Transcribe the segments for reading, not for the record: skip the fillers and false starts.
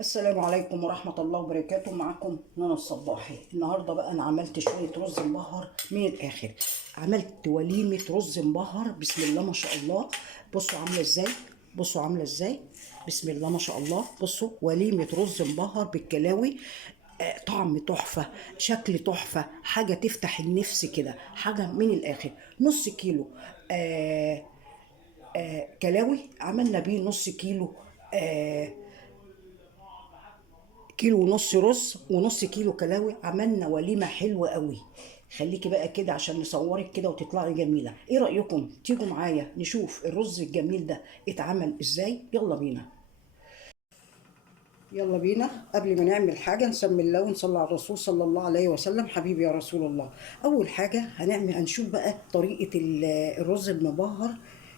السلام عليكم ورحمة الله وبركاته. معكم نونا الصباحي. النهاردة بقى أنا عملت شوية رز مبهر من الآخر. عملت وليمة رز مبهر، بسم الله ما شاء الله. بصوا عاملة ازاي، بصوا عاملة ازاي، بسم الله ما شاء الله. بصوا وليمة رز مبهر بالكلاوي. طعم تحفة، شكل تحفة، حاجة تفتح النفس كده، حاجة من الآخر. نص كيلو آه كلاوي، عملنا بيه نص كيلو آه كيلو ونص رز ونص كيلو كلاوي. عملنا وليمة حلوة قوي. خليكي بقى كده عشان نصورك كده وتطلعي جميلة. ايه رأيكم تيجوا معايا نشوف الرز الجميل ده اتعمل ازاي؟ يلا بينا، يلا بينا. قبل ما نعمل حاجة نسمي الله ونصلي على الرسول صلى الله عليه وسلم. حبيبي يا رسول الله. أول حاجة هنشوف بقى طريقة الرز المبهر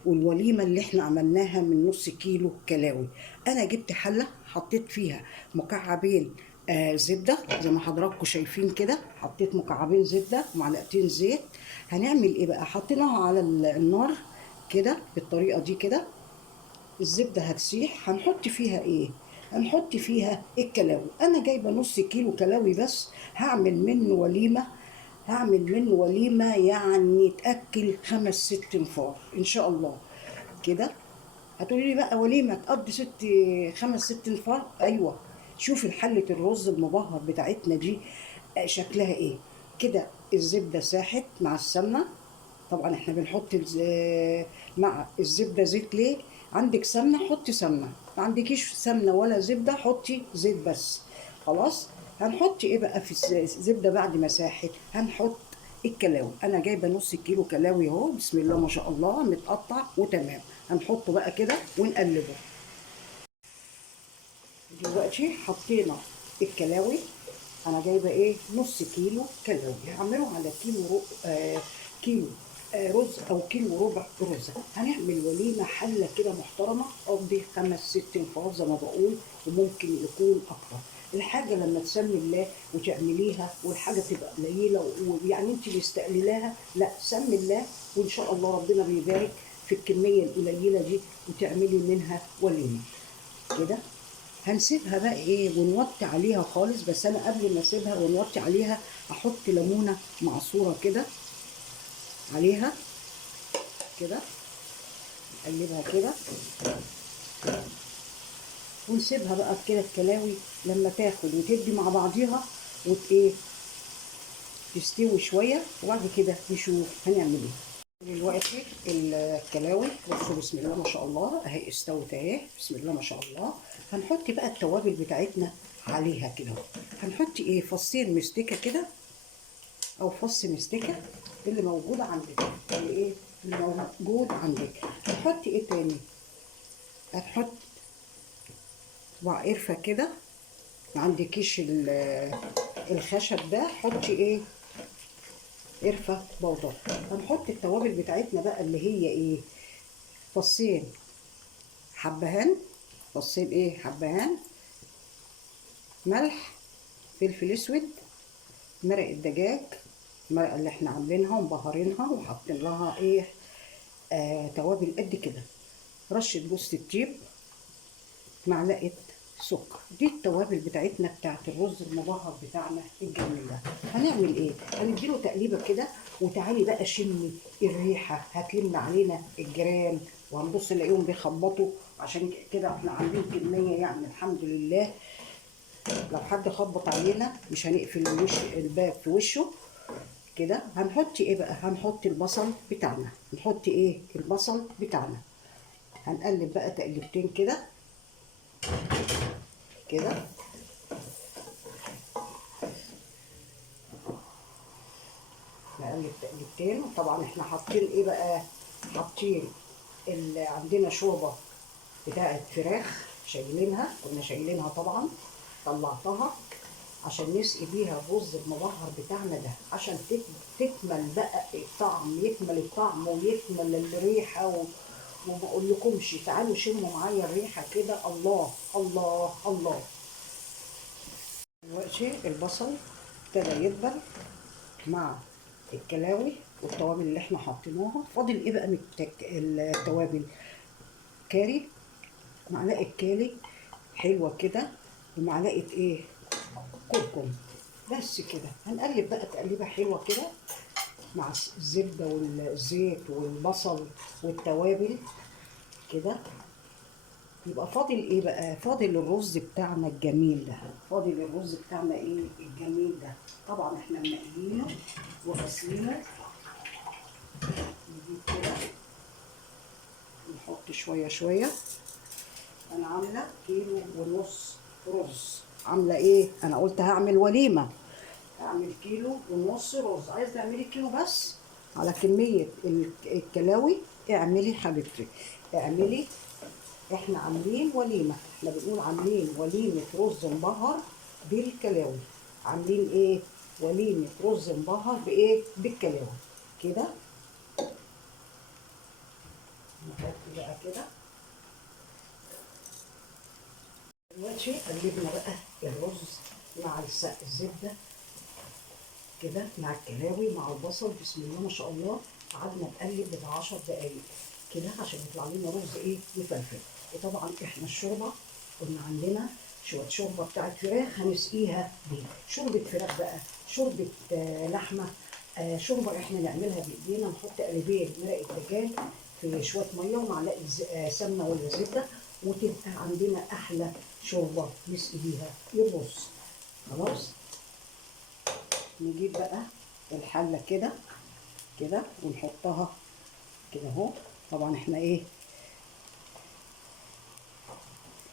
والوليمة اللي احنا عملناها من نص كيلو كلاوي. أنا جبت حلة حطيت فيها مكعبين زبدة زي ما حضراتكم شايفين كده. حطيت مكعبين زبدة ومعلقتين زيت. هنعمل ايه بقى؟ حطيناها على النار كده بالطريقة دي كده. الزبدة هتسيح. هنحط فيها ايه؟ هنحط فيها الكلاوي. انا جايبة نص كيلو كلاوي بس. هعمل منه وليمة، هعمل منه وليمة يعني تأكل 5 6 نفار ان شاء الله كده. هتقولي لي بقى وليمة تقضي 5 6 نفار؟ ايوه. شوفي حلة الرز المبهر بتاعتنا دي شكلها ايه كده. الزبدة ساحت مع السمنة. طبعا احنا بنحط مع الزبده زيت. ليه؟ عندك سمنه حطي سمنه، ما عندكيش سمنه ولا زبده حطي زيت بس. خلاص. هنحط ايه بقى في الزبده بعد ما ساحت؟ هنحط الكلاوي. انا جايبه نص كيلو كلاوي اهو، بسم الله ما شاء الله، متقطع وتمام. هنحطه بقى كده ونقلبه. دلوقتي حطينا الكلاوي. انا جايبه ايه؟ نص كيلو كلاوي. هعمله على كيلو كيلو رز او كيلو ربع رز. هنعمل وليمه حله كده محترمه قضي 5 6 نفار زي ما بقول، وممكن يكون اكتر. الحاجه لما تسمي الله وتعمليها والحاجه تبقى قليله ويعني انت اللي استقللاها، لا سمي الله وان شاء الله ربنا بيبارك في الكميه القليله دي وتعملي منها وليمه كده. هنسيبها بقى ايه ونوطي عليها خالص. بس انا قبل ما اسيبها ونوطي عليها احط ليمونه معصوره كده عليها كده. نقلبها كده ونسيبها بقى كده الكلاوي لما تاخد وتدي مع بعضيها ايه تستوي شويه. وبعد كده نشوف هنعمل ايه. دلوقتي الكلاوي بصوا بسم الله ما شاء الله اهي استوت اهي، بسم الله ما شاء الله. هنحط بقى التوابل بتاعتنا عليها كده. هنحط ايه؟ فصين مستكه كده او فص مستكه اللي موجوده عندك، اللي ايه اللي موجود عندك. هنحط ايه تاني؟ هنحط صباع قرفه كده. ما عندكيش الخشب ده حطي ايه؟ قرفه بودره. هنحط التوابل بتاعتنا بقى اللي هي ايه؟ فصين حبهان، فصين ايه حبهان، ملح، فلفل اسود، مرق الدجاج، المرقه اللي احنا عاملينها ومبهرينها وحاطين لها ايه توابل قد كده، رشه جوز الطيب، معلقه سكر. دي التوابل بتاعتنا بتاعت الرز المبهر بتاعنا الجميل ده. هنعمل ايه؟ هنديله تقليبه كده. وتعالي بقى شمي الريحه هتلم علينا الجيران وهنبص نلاقيهم بيخبطوا. عشان كده احنا عاملين كميه يعني الحمد لله. لو حد خبط علينا مش هنقفل الباب في وشه كده. هنحط ايه بقى؟ هنحط البصل بتاعنا. نحط ايه؟ البصل بتاعنا. هنقلب بقى تقلبتين كده كده. نقلب تقلبتين. وطبعا احنا حاطين ايه بقى؟ حاطين عندنا شوربه بتاعت فراخ شايلينها، كنا شايلينها طبعا، طلعتها عشان نسقي بيها الرز المبهر بتاعنا ده، عشان تكمل بقى الطعم، يكمل الطعم ويكمل الريحه وما اقولكمش. تعالوا شموا معايا الريحه كده. الله الله الله. دلوقتي البصل ابتدى يدبل مع الكلاوي والتوابل اللي احنا حاطيناها. فاضل ايه بقى من التوابل؟ كاري، معلقه كاري حلوه كده ومعلقه ايه كركم. بس كده هنقلب بقى تقليبه حلوه كده مع الزبده والزيت والبصل والتوابل كده. يبقى فاضل ايه بقى؟ فاضل الرز بتاعنا الجميل ده. فاضل الرز بتاعنا ايه الجميل ده. طبعا احنا منقيينه وغسلينه. نجيب كده نحط شويه شويه. انا عامله كيلو ونص رز. عامله ايه؟ انا قلت هعمل وليمه، هعمل كيلو ونص رز. عايز تعملي كيلو بس على كميه الكلاوي اعملي حبيبتي، اعملي. احنا عاملين وليمه، احنا بنقول عاملين وليمه رز مبهر بالكلاوي. عاملين ايه؟ وليمه رز مبهر بايه؟ بالكلاوي كده. نحط بقى كده. دلوقتي قلبنا بقى الرز مع الزبده كده مع الكلاوي مع البصل. بسم الله ما شاء الله. قعدنا نقلب بتاع 10 دقايق كده عشان يطلع لنا رز ايه مفلفل. وطبعا احنا الشوربه كنا عندنا شويه شوربه بتاعت فراخ هنسقيها بيه. شوربه فراخ بقى، شوربه لحمه، شوربه احنا نعملها بايدينا. نحط قلبين مرقه دجاج في شويه ميه ومعلقه سمنه ولا زبده، وتبقى عندنا احلى شوربه نسقي بيها الرز. خلاص. نجيب بقى الحله كده كده ونحطها كده اهو. طبعا احنا ايه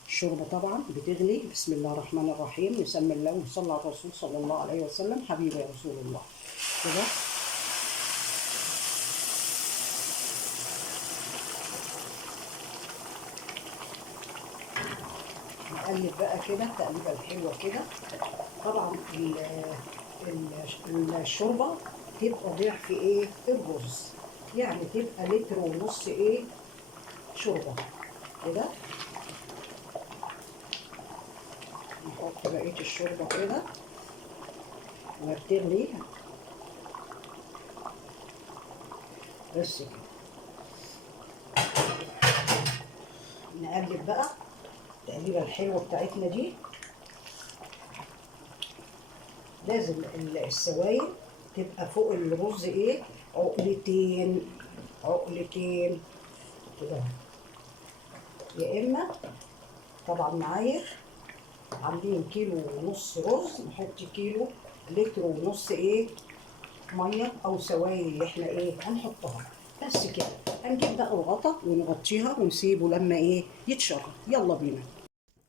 الشوربه طبعا بتغلي. بسم الله الرحمن الرحيم. نسمي الله ونصلي على الرسول صلى الله عليه وسلم. حبيبي يا رسول الله كده. نقلب بقى كده التقليبه الحلوه كده. طبعا الشوربه تبقى ضعف ايه الرز، يعني تبقى لتر ونص ايه شوربه كده. نحط بقيه الشوربه كده وبتغلي. بس كده نقلب بقى التقليبه الحلوه بتاعتنا دي. لازم السوائل تبقى فوق الرز ايه عقلتين عقلتين كده. يا اما طبعا معاير عاملين كيلو ونص رز نحط كيلو لتر ونص ايه ميه او سوائل اللي احنا ايه هنحطها. بس كده هنجيب بقى الغطا ونغطيها ونسيبه لما ايه يتشرب. يلا بينا.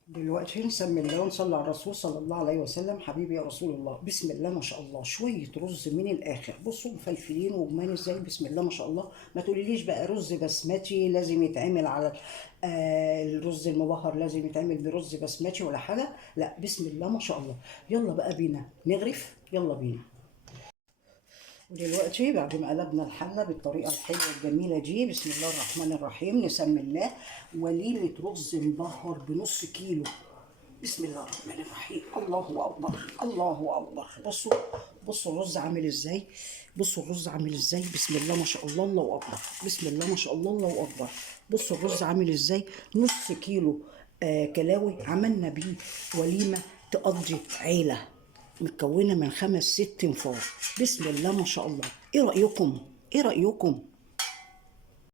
دلوقتي نسمي الله ونصلي على الرسول صلى الله عليه وسلم. حبيبي يا رسول الله. بسم الله ما شاء الله. شويه رز من الاخر. بصوا مفلفلين وجمان ازاي. بسم الله ما شاء الله. ما تقوليليش بقى رز بسمتي لازم يتعمل على الرز المبهر لازم يتعمل برز بسمتي ولا حاجه. لا بسم الله ما شاء الله. يلا بقى بينا نغرف. يلا بينا. ودلوقتي بعد ما قلبنا الحله بالطريقه الحلوه الجميله دي بسم الله الرحمن الرحيم نسمي الله. وليمه رز مبهر بنص كيلو. بسم الله الرحمن الرحيم. الله اكبر الله اكبر. بصوا بصوا الرز عامل ازاي. بصوا الرز عامل ازاي. بسم الله ما شاء الله الله اكبر. بسم الله ما شاء الله الله اكبر. بصوا الرز عامل ازاي. نص كيلو كلاوي عملنا بيه وليمه تقضي عيله متكونه من 5 6 انفار. بسم الله ما شاء الله. ايه رايكم؟ ايه رايكم؟